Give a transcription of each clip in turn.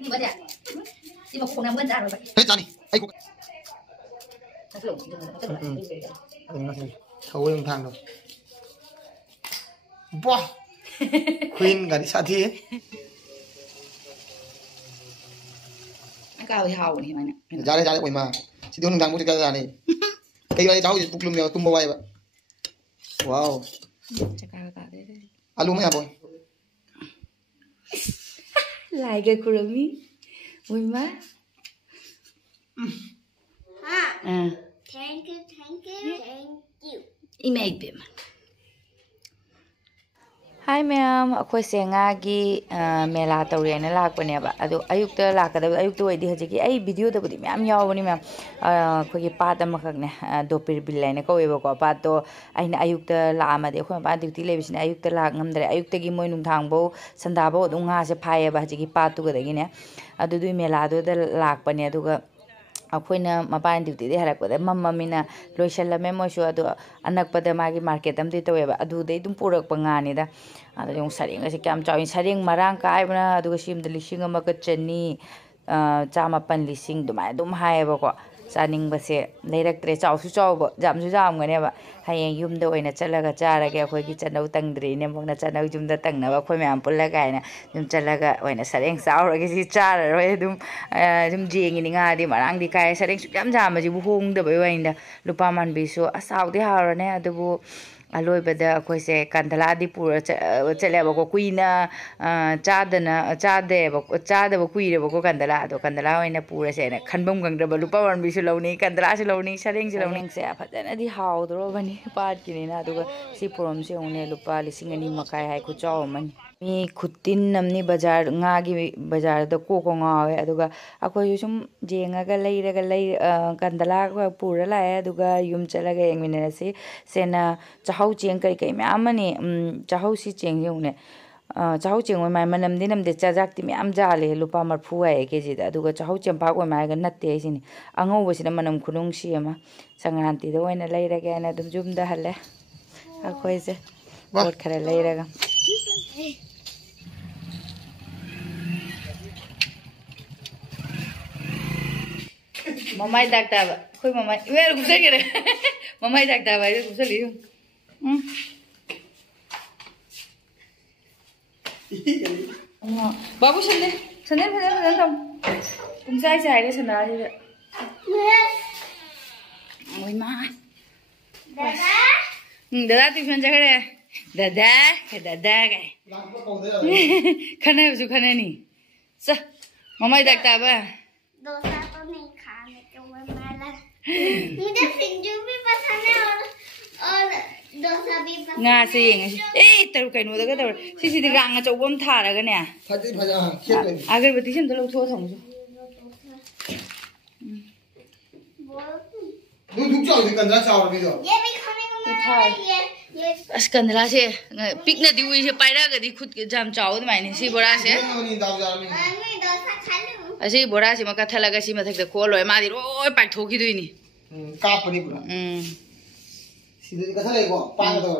นี่บ่ได้ที่บอกคนน้ำเงินจ้าเลยเฮ้ยจานี่ไอ้กู มันก็หลงเขาเรื่องทางดูบ้าควีนกันที่ชาติอันก็เอาเท้านี่มันเนี่ยจ้าเลยไปมาสิ่งที่หนึ่งทางมุติการจ้านี่ไอ้อะไรเจ้าอยู่ปุกลุ่มเดียวตุ้มบวายแบบว้าวจะกล้าได้อาลูไม่อะบอยลายกับคุรมิมุ้ยมาthank you อีเมย์เป็นHi ma'am အခုစင်ငါကြီးမေလာတော်ရနေလာကွနေပါအဲ့အယုတ်တလာကတဲ့အယုတ်တဝိဒီဟကြီးအဲ့ဗီဒီယိုတပဒီမြမ်းရောက်နေမြခွေပါတမခက်နေဒိုပီဘီလိုင်းကိုဝေဘကောပါတော့အဲ့အယုတ်တလာမတဲ့ခွန်ပါတူတီလေးပြီးနေအယုတ်တလာငမ်တဲ့အယုတ်တကြီးမွေးနုံထางဘောစန္ဒာဘောဒုံငါစဖိုင်ပါကြီးပါတူကတဲ့ကြီးနေအတူတူမေလာတို့လာပနေတူကအခုနမပိုင်းတူတီတဲ့ဟာကိုတဲ့မမမင်းနာလိုရှယ်လမဲမရှိတော့အနက်ပဒမာကြီးမာကတ်တမ်တီတော့အဒူဒေတုံပူရက်ပငါနေတာada yung saring kasi kaya amcaw yung saring marang kaya na aduga sim delising ang magkachani jama panlising dumhay ba ko saning base direct tre chaw su chaw ba jam ngane ba hayeng yum da oina chalaga chara ge khoi gi chanau tangdri ne mong na chanau jum da tang na ba khoi me am pulla ga na jum chalaga oina saring saw ra gi si chara roi dum jing ni nga di marang di kai saring su jam jam ji bu hung da bai wain da lupa man bi su asaw di ha ra ne adubu aloi bada koi se kandala di pura chale ba ko kuina chade ba kuire ba ko kandala oina pura se na khanbam gang da ba lupa wan bi su lawni kandala su lawni saring su lawni se phajana di haw dro bani pat ki na aduga si prom se one lupa lising ani makai hai ku chaw man mi khutin namni bazar nga gi bazar da ko ngawe aduga akoi sum jenga ga leiraga kandala ko pura la aduga yum chalaga engmina se sena chahau cheng kai me amani chahau si cheng yune chahau cheng oi mai manam dinam de chajak ti me am jale lupa marphu ai ke ji da aduga chahau chempa ko mai ga natte sini angau bosina manam khunung si ama sangranti da oina leiraga na dum jum da halle akoi se bot khara leiraga Mamai dakta ba khoi mamai wer guse gere mamai dakta ba guse liu babu sande thom kum sai sai de sana ji oi ma dada tuition ja gare dada ga khana su khana ni sa mamai dakta ba dosa तो नहीं खाने को मन माला मुझे सिंजू भी पसंद है और dosa भी पसंद nga se yeng taru kai no da ga taru si de gang cha bom tha ra ga ne faji khet le agarbati sem to lo tho thong su du chaw de kan da chaw bi do ये भी खाने को मन है ये as kandala se pik na di wi se pai ra ga di khut jam chaw de mai ni si bora se मैं dosa खा लूं asi bora si ma ka thala ga si ma thak de ko loi ma di roi pai thoki dui ni ka pani pura si de ka thale ko pa ga do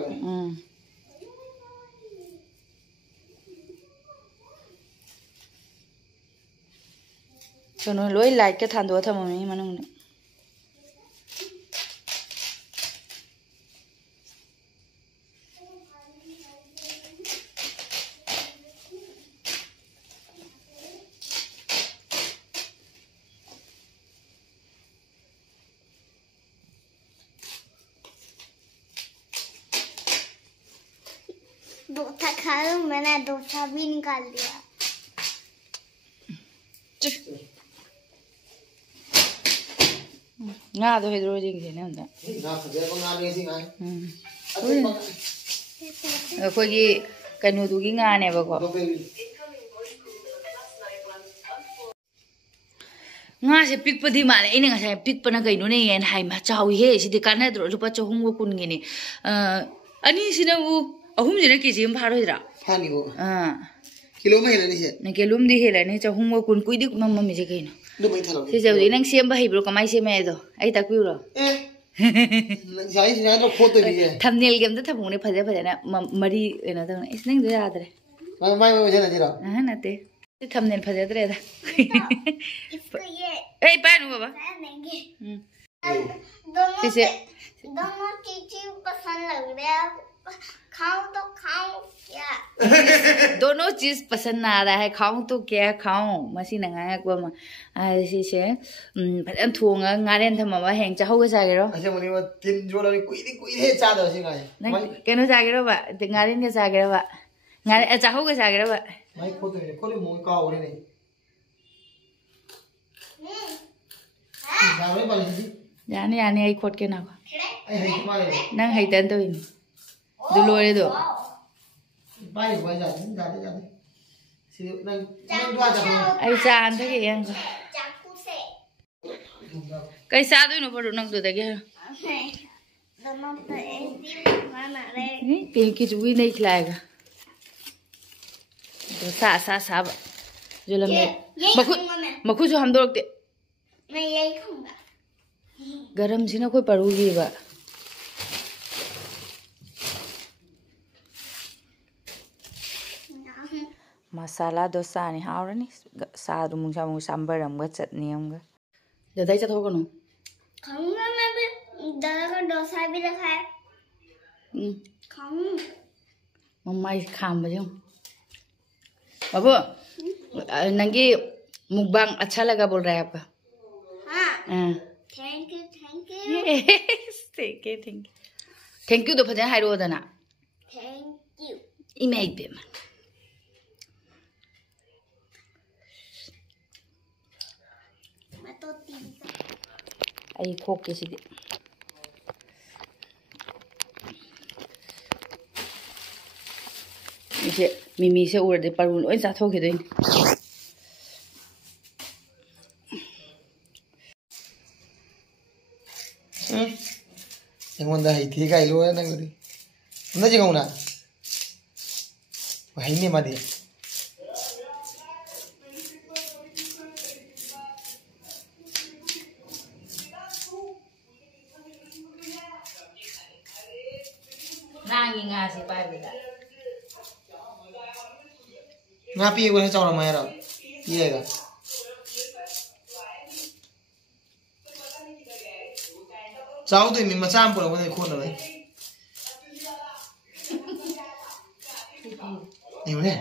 chono loi light ka than do tha ma mi manung ne dosa खा लूं मैंने डोसा भी निकाल दिया nga do hedro jing se ne hunda na phade ko nga ni si ngai khoi gi kanu du gi nga ne ba ko nga se pik padi male ine nga sai pik pana kai no ne yen hai ma chawi he si de kana dro rupa chahung go kun gi ni ani sina u ahum jina ki jim pharo hira phani go kilo mai le ni se ne kelum di hela ne chahung go kun kui dik mam mi je kai no du mai thalo si je nang sem ba hibro kamai se me do ai tak pi ro nang sai sina do photo bi je thumbnail game da thamung ne phaje na mari ena dang is nang do ya dre mai je na jira na te thumbnail फजद्रेदा इसको ये ए पानु बाबा देंगे। इसे दोनों चीजें पसंद लग रहे हैं। खाऊं तो खाऊं क्या? दोनों चीज पसंद आ रहा है खाऊं तो क्या खाऊं मसी नंगा को म आसी से फजन थोंगा गारेन थममा हेंग चाहौगा जागेरो अच्छा मुनी वो तीन जोला ने कोई हे चादो से गाय नंग केनो जागेरो बा गारेन के जागेरो बा गारे चाहौगा जागेरो बा माई खोले मुंह का ओरे नहीं गावे वाली जी यानी यानी आई खोट के ना आई है तुम्हारे नंग हैतन तो इन दो लोरे दो बाई बाई जाते सी नंग दुआ जा आई चान थे के यंग चाकू से कैसा दो नो पड़ो नंग दो दगे दोनों तो ऐसी बना रहे। नहीं पिंकी जुई नहीं खिलाएगा तो सा जो लम्बे मखु जो हम दो रखते मैं यही खाऊंगा। गरम सी ना कोई पड़ूगी बा मसाला डोसा ने हावरनी सादु मुंग सांबर हमगा चटनी हमगा दादा चत होगनो खाऊंगा मैं भी। दादा का डोसा भी रखा है। खाऊं मम्मा खाम बजो बाबू नंगी मुकबांग अच्छा लगा बोल रहा है आपका हाँ थैंक यू थैंक यू तो फजन हाइरो दना थैंक यू इमेज पे मैं तो तीन आई खोक के सीधे इसे मिमी से उड़ दे पर लोई जाथो के दिन ऐंगोंदा है थी का इलो है नंगदी ना जी कहूना भाई ने मादी नांगी ngasi पाए बेटा ना पी वो है चावल मायरा ये का चाव तो मी मचाम पर वो खोन भाई नहीं ने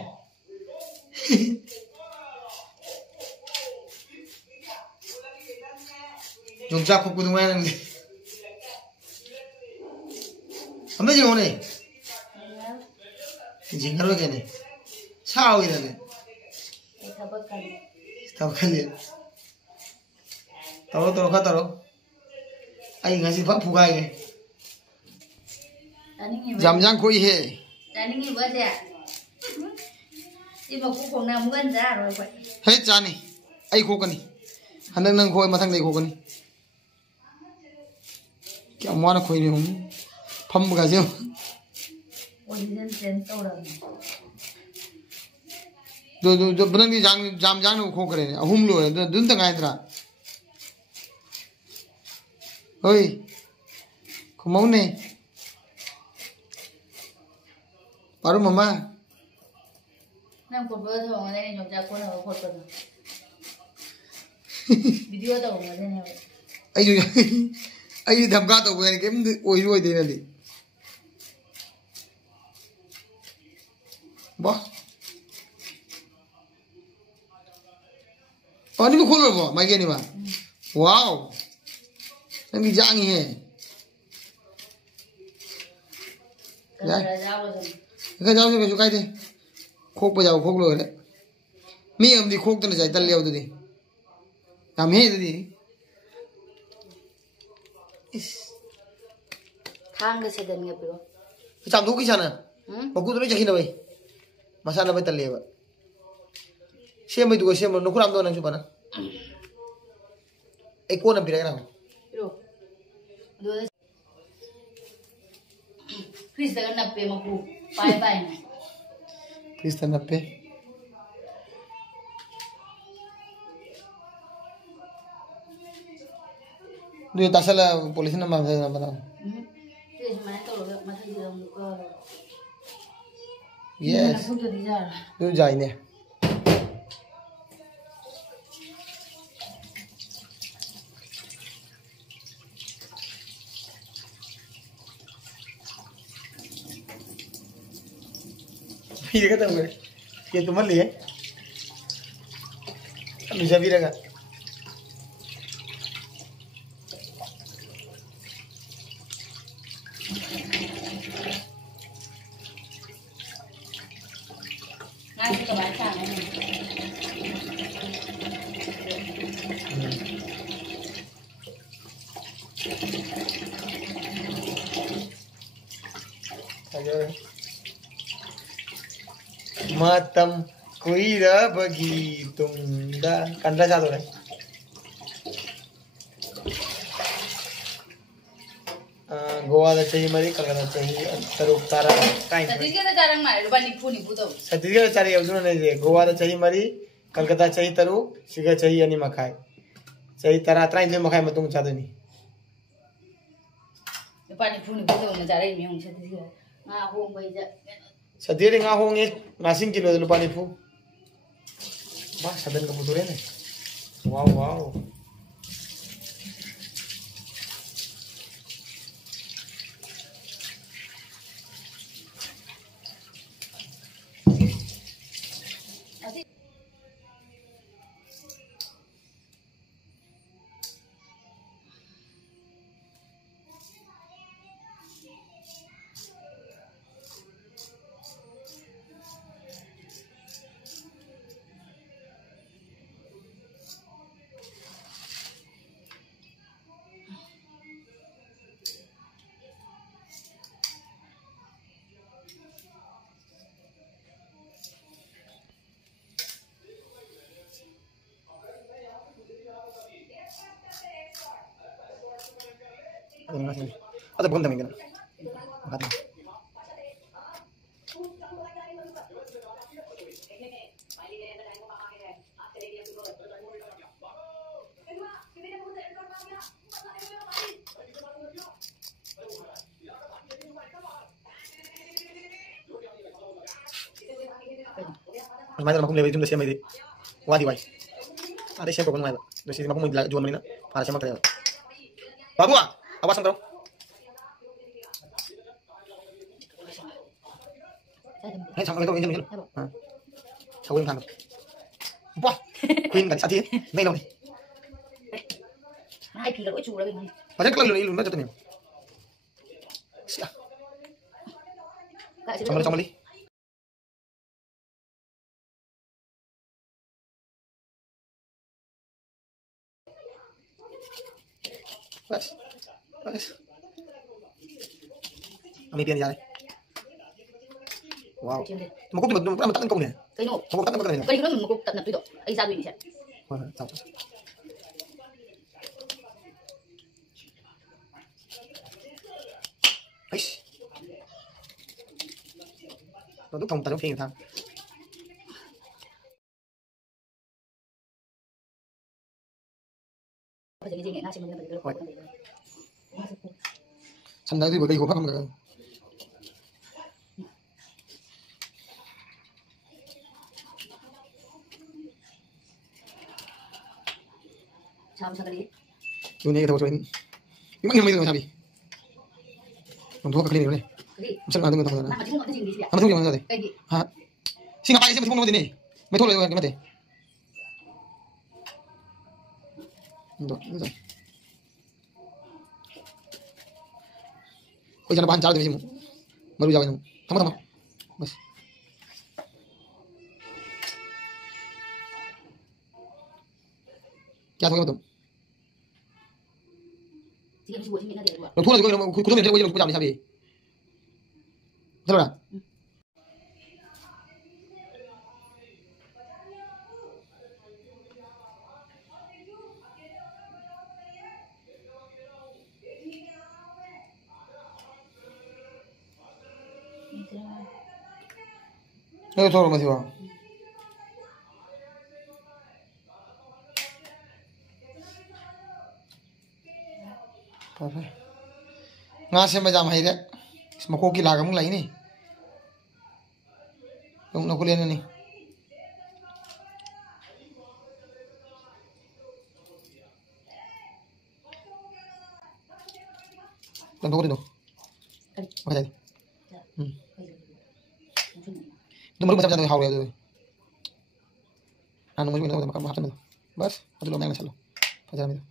종자 뽑고 동안은 हमने जी होने जिंगर में कहने छाव इधर ने तब खाली तरो खातरो आई घासी फक फुगाए जामजांग कोई है जानिंग बजा ई बकु कोंग ना मुगन जा रो कोई हे जानी आई खोकनी हनक नंग खोय मथंग ले खोकनी क्या माना खोई नहीं हूं फम गाजे ओरिजिनल सेंस तो जो बनंगी जाम जान खो करे अहुम लो है दुन तंग आयत्रा ओए खमौ ने पारो मम्मा ना को बो तो ने जो जा को ना को तो वीडियो तो ने आई धमका तो वे केम ओई ओई दे नली वाह और नहीं खोलो वो मैं क्या नहीं बा वाओ नंगी जांगी है क्या जाओ से कुछ कहते खोक बजाओ खोक लो है मैं हम दी खोक तो नहीं जाए तल लिया उधर दी हम है इधर दी थांग से दन के पिरो चाम दो की जाना बकु तो नहीं चाहिए ना भाई मसाला भाई तल लिया बा शेम भाई तो शेम नुकुराम दो नंग चुपाना एक कौन अभी रहेगा ना पिरो दो फ्रीज तक नप्पे मकू पाए पाए फ्रीज तक नप्पे दो तासल पुलिस ने मार दिया बनाओ फ्रीज में तो मत दियो को यस दो जाइने ये खत्म कर ये तो मत लिए हमेशा भी रहेगा मातम कुईरा बगी तुंगा कंधा चालू है गोवा दा चाहिए मरी कलकत्ता चाहिए तरुक तारा टाइम छत्तीसगढ़ चारंग मारे रुपा निफू निफू तो छत्तीसगढ़ चारी अवधुन नहीं जे गोवा दा चाहिए मरी कलकत्ता चाहिए तरु सिगा चाहिए अनि मखाय चाहिए तारा त्राई दे मखाय मतुंग चादो नहीं रुपा निफू निफू तो न चारे मियों छत्तीसगढ़ ना होम भाई जा सदिरे nga honge ngasing kilo lupa nifu bah saben kebuturan nih wow wow ada bukan tamengin makati Mas makum lewe jum desi amai wadi wai ada siapa pun mai desi makum jual mana ada siapa kerja babu awas kau Hei, sama itu ini. Hah. Sawi yang hangat. Wah, queen kan sati. Nei lo ni. hai phi lỗi chủ là mình Macam kalau lu macam tu ni. Sia. Sama li. Bas. Bas. Kami pian jalan. Wow. Mà cũng mà tắt tấn công nè. cái nổ Mà cũng tắt tấn công này nè. cái nó mình cũng tập nập tuy độ ấy ra đuổi sẽ Chào. Ấy. Nó đúc thông ta trong phiên thằng. bây giờ cái gì nghệ nga xem mình được Sẵn đây thì bởi cây hộp không được. sao sao cái đi Dunia kita bocorin. Gimana namanya itu sabi? Untuk apa kali ini? cái gì Misal ada nggak tahu. mà chúng nó cái gì gì Apa tuh yang mana tadi? cái gì Hah? Si ngapain sih mesti mau ini? Metode yang gimana? Untuk. Oh jangan bahan jalan sini. Baru jalan. Sama-sama. Bas. क्या था तुम? chỉ cái buổi sinh nhật này Nó thua rồi cô tôi mình chơi bây giờ làm gì sao đi? Thế rồi. thôi mà thôi. Nga se majam hai re smoko ki lagam lai ni tum no kulen ni tum ko do apa jadi तुम मरुक बचा हाव रे हां मरुक ना मका हाथ में बस अदु लो मैं चलो फजा में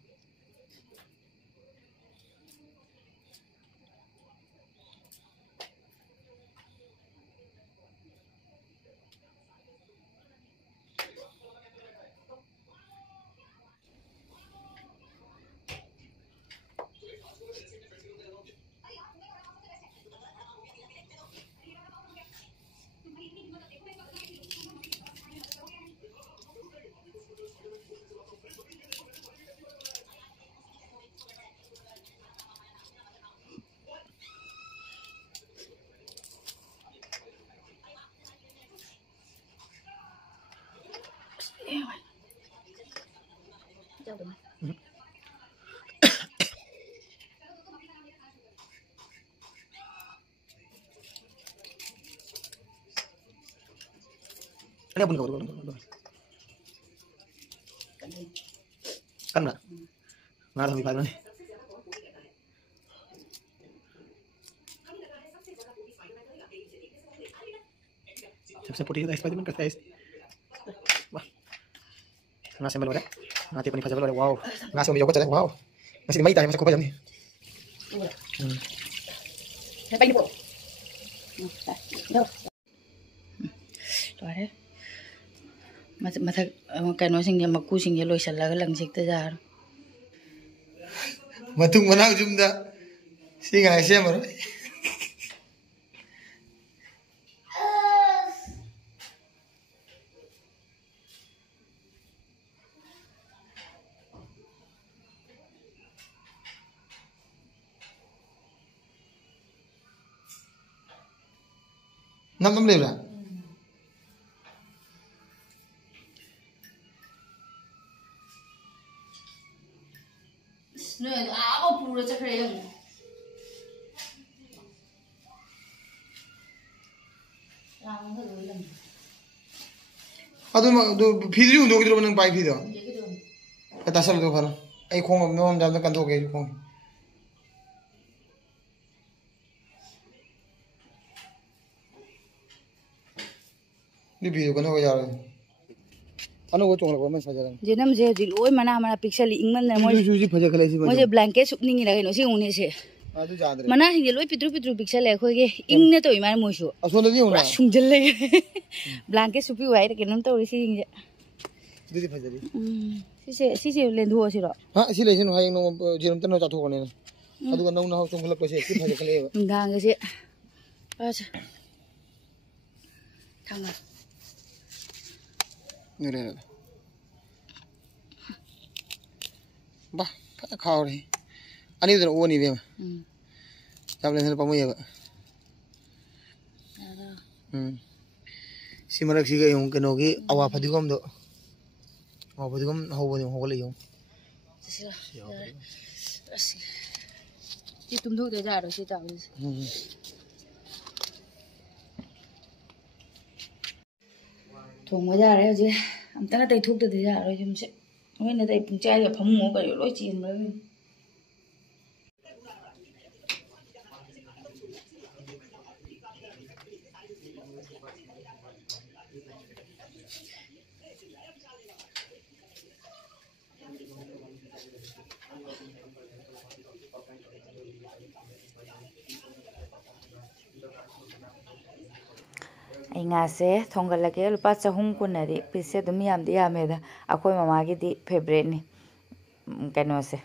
ini apa nih kan nggak nggak sampai pada nih siap-siap putih guys Spiderman guys wah ngasih baru deh nanti panik aja baru wow ngasih om yogurt wow masih di maita masih kopi nih Sampai ini po. Rồi mà thật cái nói sinh mà cú sinh lôi sạch là cái lần dịch tới giờ mà tung mà nào chúng ta xin ngài xem rồi năm liều rồi nơi áo mà phù chắc rồi làm cái rồi làm अदु फिदरी उन्दो किदरो नंग पाइ फिदो कता सल दो फर आई खोंग नोम जाम कंदो के खोंग नि video कनो यार अनु को चोंग लगो सजा जेनम जे जी लोय मना मना पिक्सल इंगमन ने मोय जुजी फजा खले सी मोय ब्लैंकेट सुपनिंग रे नो सी उने से अदु जादरे मना हिंगे लोय पित्रु पित्रु पिक्सल है खोगे इंगने तो इमान मोयसु असोन दि उना सुंजल ले ब्लैंकेट सुपी वाइ रे केनम तो सी हिंगे दि फजरी सिसे लेंदो सिरो हां सि लेसिन हाय नो जेरम तनो चाथो कोने अदु नौ ना हाउ चोंग लप से सि फजा खले दांग से अच्छा थांगा निरे बा खाओ रे अनि उधर ओ नि बे जब लेन पमु ये सिमरक सी गयो कनो की अवा फदिगम दो अवा फदिगम होबो होगो ले यो जी तुम दो दे जा रो से ताव thùng mới ra đấy hả chị? Ông ta tay thuốc từ từ ra rồi chúng sẽ mấy nơi đây chai ở phòng ngủ cái lối chìm rồi. Anh ngã sẽ thong cái là cái lúc bắt chahung quân này đi, pizza tụi mình làm đi à mẹ đó, à coi mama cái đi favorite này, cái nó sẽ,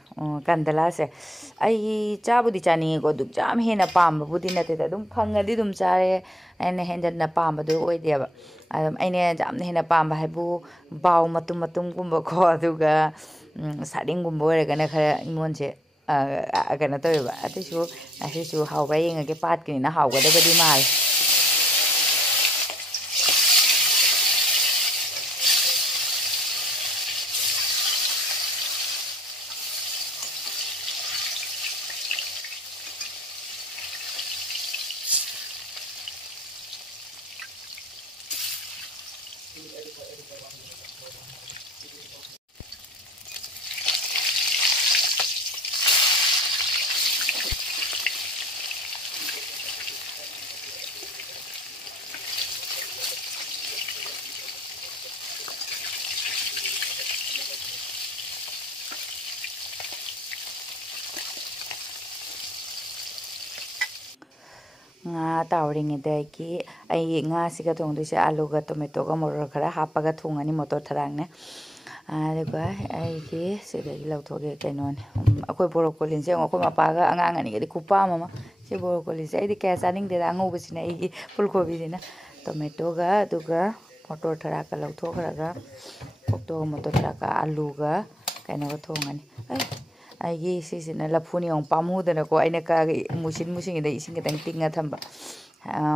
candela sẽ, ai cha budi cha này có được cha mình na pam budi na thế đó, đúng khăng cái đi đúng cha này, anh này hiện na pam budi oi đi à, anh này cha mình na pam hay bu bao matum cũng bao khó được cái, sading cũng bao cái này khai muốn chứ, cái này tôi bảo, cái số hậu cái cái part cái này hậu cái đó đi mal. nga tawringidagi ai nga siga thongdise alu ga tomato ga moror khara hapaga thongani motor tharang ne aduga aigi sidagi lauthoge kainone akoi broccoli se akoi mapaga angang ani gadi kupa mama se broccoli se ai kya saning de angau bisina ai fulgobi dina tomato ga aduga motor thara ka lauthograga pokto motor thara ka alu ga kaino ga thongani ai sisina lafuni ong pamudana ko aina ka musin da ising ketang tinga thamba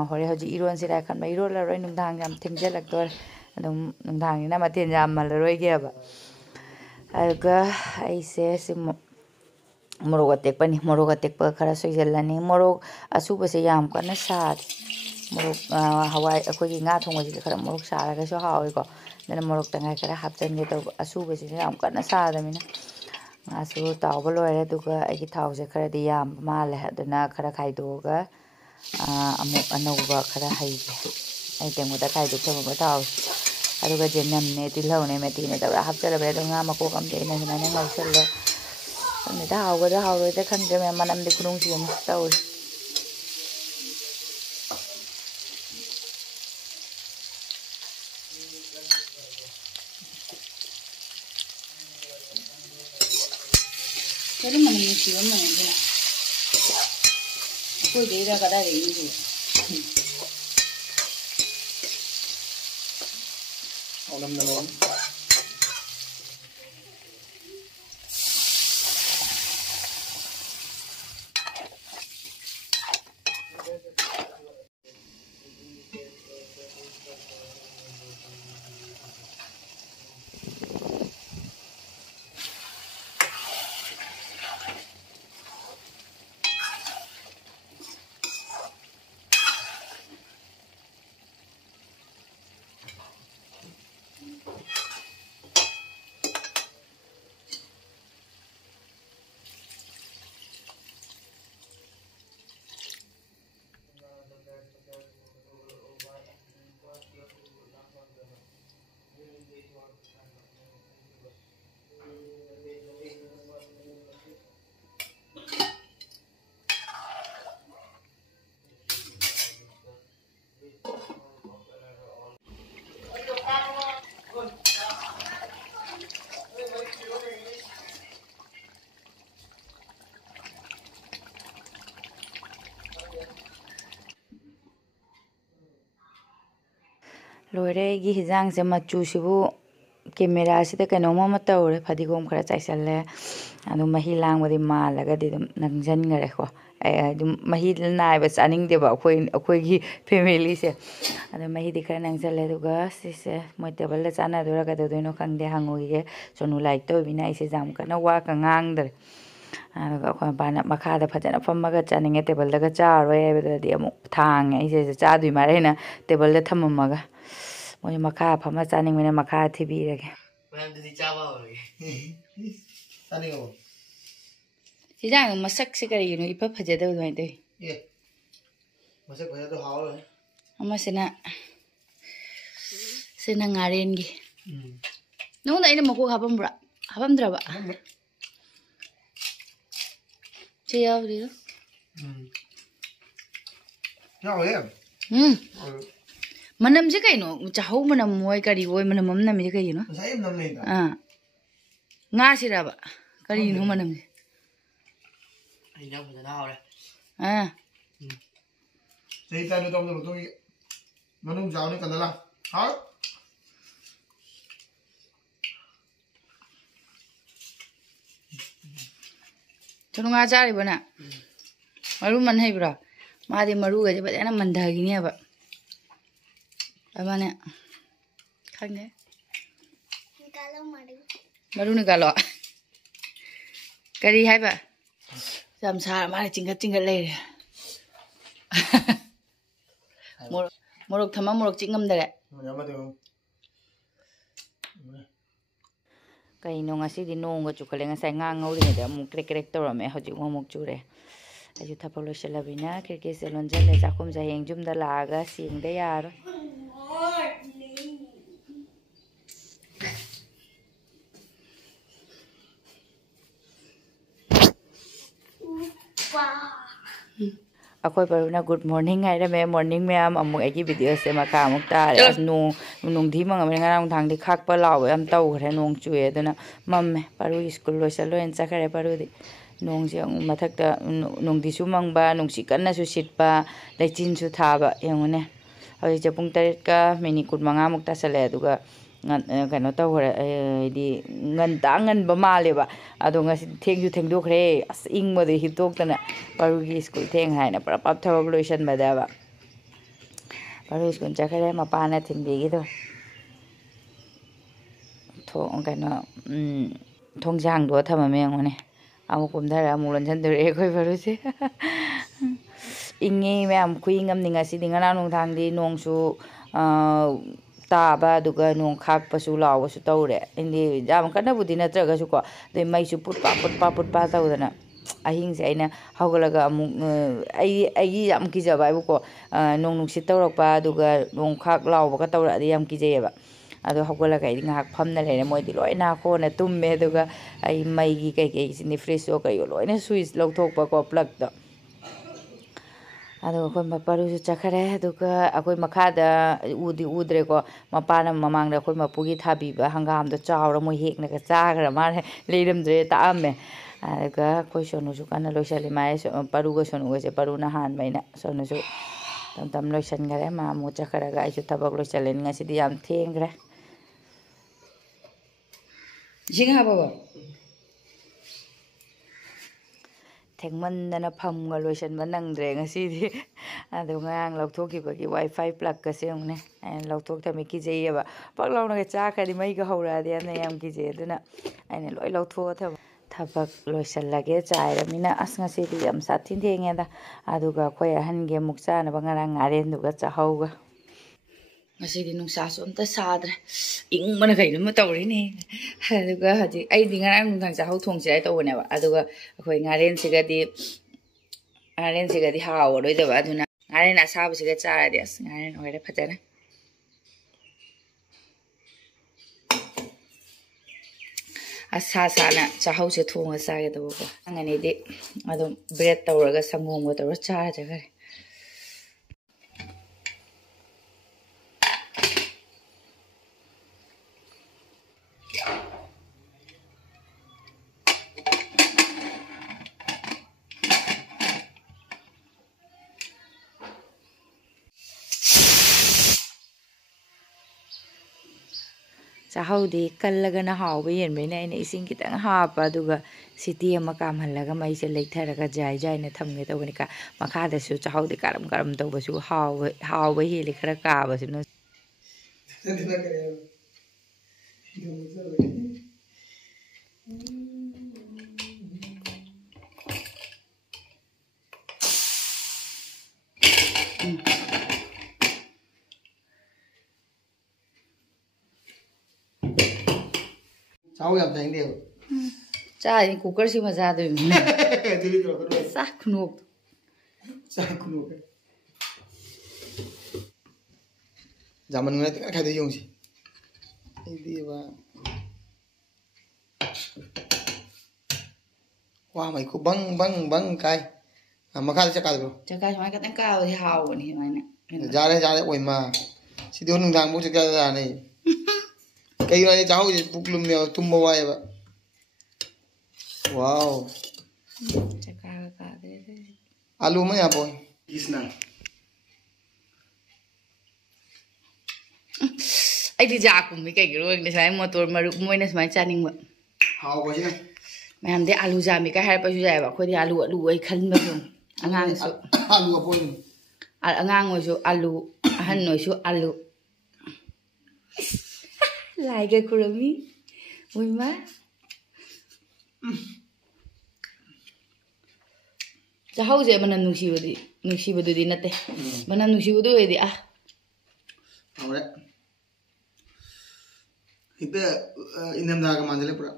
hore hoji iron sira kan ma iro la roi nungdang jam thingjelak tor adum nungdang ni na maten jam mal roi ge ba aga aise sim morok atekpa khara soijalani morok asuba se yam kana sa morok hawai akoi nga thongwa ji khara morok saraga so hawi ko dana morok tangai khara hapjan ge to asuba se yam kana sa da mina ngasu tawba loire duga agi thawse khara di yam male aduna khara khaidoga amuk anauba khara haige ai tenguda khaido thama taw aduga jenam ne tilhaune me tine da hapjala be nga mako kam de na na ngauselle ne da hawroi da khangde me manam de kunung si am taw Pero mana ni siwa mana ni na. Kau dia kada ada ini. Aulam naman. Loire gi hijang se machu sibu camera sida kainoma ma tawre fadigom khara chaisale adu mahi langwadi malaga di dum nangjan ngare ko dum mahi nai ba chaning de ba akoi gi family se adu mahi di khara nangjale duga sise moi table la chana dura ka doino khangde hangoi ge sonu like to bina ise jam kana wa ka ngang der aduga khoi bana makha da phajana fammaga chaninge table daga charoi ebedi amu thang ise chadui mare na table da thamamaga Moi makha phama chaning mena makha thibi rage. Well, did he chava or standing over? Sijang masak se kari no ipa phaja da udai dei. Yeah. Masak bhaja to haul hai. Ama sena ngaren gi. No da ina mako habam dra ba. Che yaw ri. No, yeah. Manam je kai no chahau manam moi kari oi manam nam je kai no Sai nam nei da. Nga sira ba kari no manam je Ai nyam da na ore. Sei ta no tom no to manum jaw ne kanala. Ha? Chunu nga chari bana maru man hai bra ma de maru ga je ba na mandha gi ne ba Abane khangde Nikalo maru. Maru nikalo. Kari hai ba? Jam sa ma chingat le. Morok thama morok chingam dare. Nyama de. Kai no ngasi di no nga chukale nga sai nga ngau ri da mu krek torame hoji mo muk chure. Aju thapalo shelabina kreke selon jale jakhum ja heng jum da laga sing de yar. अखोई परुना good morning है morning ma'am अमुक एगी video से मखा अमुक तारे अस नोंधी मंगमे ngarang thangdi khakpa lawo yam tawkhre nong chuye aduna mamme paru school loisalo en chakhare paru di nong se mathakta nongdi su mangba nongsi kanna su sitpa lechin su thaba yangune hoi je pung 8 ka minute 5 muk ta sale aduga kano tawre di ngan ba maleba ado ngasi thengdu khre as ingmo de hitok tana paru gi school theng haina para pap thawak loisan badaba paru school chakhare mapana thingbi gi do thong kano thongjang do thamame ngone amu kumdara amu lonjan dure khoi paru se ingi ma'am खुइंगम निंगासी दिंगना नों थांगदी नोंसु ताबा दुगा नों खाकपसु लावसु तौरे इंदी जाम कन्ना बुदि नत्रगसु को दे मैसु पुटपा तौदना अहिंग से आइना हौगलगा अमु आई याम किजबाइबु को नों नुंसि तौरकपा दुगा नों खाक लावबका तौरादि याम किजेबा अदो हौगलगा आई ngak phamna leine moidi loina khona tumme duga ai maigi kai sini fresh o kai loina switch lawthokpa ko plug to अदो अखोई मपारू चखरे अदुगा अखोई मखादा उदी उद्रे को मपाना ममांगदा अखोई मपुगी थाबीबा हंगाम दो चावरा मो हेकनगा चागरा मारे लेरमद्रे ताअमे अदुगा अखोई सोनुसु काना लोइसले माय पारुगा सोनुगसे पारुना हान मैना सोनुसु तम लोइसनगरे मामु चखरगा आइसु थबक लोइसले ngasiदी याम थेंगरे जिंगा बाबा थेंगमनना फमगा लोइसनबा नंगद्रे ngasiदी अदो ngang लौथोखिबगी वाईफाई प्लग कसे उने लौथोक थमे किजेयबा पक लौनगा चाखदि मैगा हौरादि अन याम किजे अदुना आइने लोइ लौथो थबक लोइसलगे चाइरमिना अस ngasiदी याम साथिन थेंगेदा अदुगा खोय अहनगे मुक चानबा ngarang ngarenदुगा चाहौगा ngasiदी नुंसासु अमता साद्रे इंगमना कइनुम तौरिनी अदुगा हजि आइदि ngarang नुंथां चाहौ थोंसिराय तौबनेबा अदुगा अखोय ngarensigadi हावरोइदबा अदुना ngaren asabasiga चारदि अस ngaren ओइरे फजरा असा साना चाहौसे थोंगा चागे दबको angनेदि अदुम ब्रेड तौरगा संगोमगा तौरा चारजगरे चाहौदी कल्लगना हाव येनबेने आइने इसिंग कितंग हापा अदुगा सिटी अमा कामहल्लगा मैसे लेथरगा जाय जायने थमगे तौबनि का मखादसु चाहौदी करम तौबसु हाव हेले खरा काबसु न चाहो याम थांग देव चाइ कुकर से मजा दे दिली तो करो साखनोक साखनु जामन ngana tika khai de yong si idi ba wa mai ko bang kai makha cha ka bro chaka mai ka tang ka di haw ni mai na ja le oi ma si do nung dang bu cha ka da nei kai na ni chaho je puklum me tum ba wa ba wow chaka ka de alu ma ya boy isna ai di ja kum mi kai ro ni sai motor maruk moina sai chaning ba haw ba ji ma'am दे आलू जामी का है पसु जाय बा खोदी आलू ओइ खनबा सु अंगांग सु alu apon अंगांग ओइसु आलू अहन ओइसु आलू लाइक कुरमी ओइमा चाहौजे मन नुसीबदुदी नते मन नुसीबदु ओइदि आ awre ite inam da ga manjale pura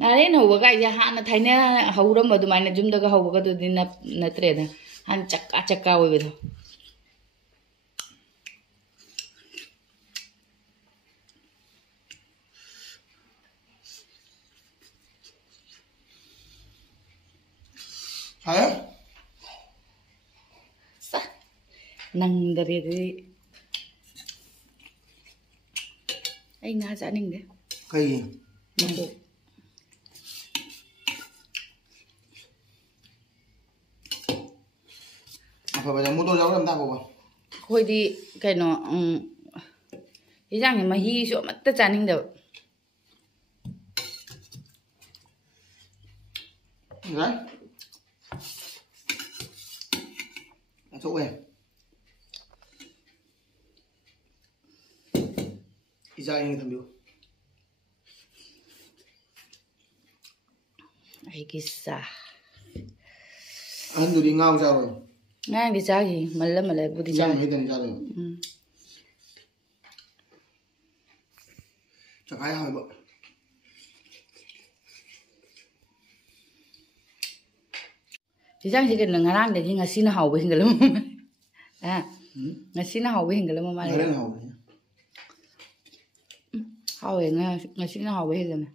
ngaren hauba ga ya hana thaina hauram badu maina jumda ga hauba ga du din natre da han chakka oibedo haya ꯅꯪꯗꯔꯦ ꯑꯗꯨꯗꯤ ꯑꯩ ꯉꯥ ꯆꯥꯅꯤꯡꯗꯦ ꯀꯩꯒꯤ ꯃꯀꯣꯛ ꯑꯐꯕꯗ motor ꯌꯥꯎꯔ ꯑꯝꯇ ꯍꯥꯞꯄꯣꯕ ꯑꯩꯈꯣꯏꯗꯤ ꯀꯩꯅꯣ ꯏꯟꯖꯥꯡꯒꯤ ꯃꯍꯤꯁꯨ ꯑꯃꯠꯇ ꯆꯥꯅꯤꯡꯗꯕ Đấy. Chỗ này. Ý ra anh thầm biểu. ꯑꯩꯒꯤ ꯆꯥ Anh rồi đi ngao ra rồi. ꯉꯔꯥꯡꯗꯤ ꯆꯥꯈꯤ ꯃꯜꯂꯕꯨꯗꯤ Ra ꯆꯥꯈꯤ mấy lần ra rồi. Chắc ai hỏi bợ. ꯌꯦꯟꯖꯥꯡꯁꯦ ꯀꯩꯅꯣ ꯉꯔꯥꯡꯗꯒꯤ ꯉꯁꯤꯅ ꯍꯥꯎꯕ ꯍꯦꯟꯒꯠꯂꯝꯃ ꯉꯁꯤꯅ ꯍꯥꯎꯕ ꯍꯦꯟꯒꯠꯂꯝꯃ ꯃꯥꯜꯂꯦ Đấy là hỏi. ꯍꯥꯎꯋꯦ ꯉꯁꯤꯅ ꯍꯥꯎꯕ ꯍꯦꯜꯂꯝꯃꯦ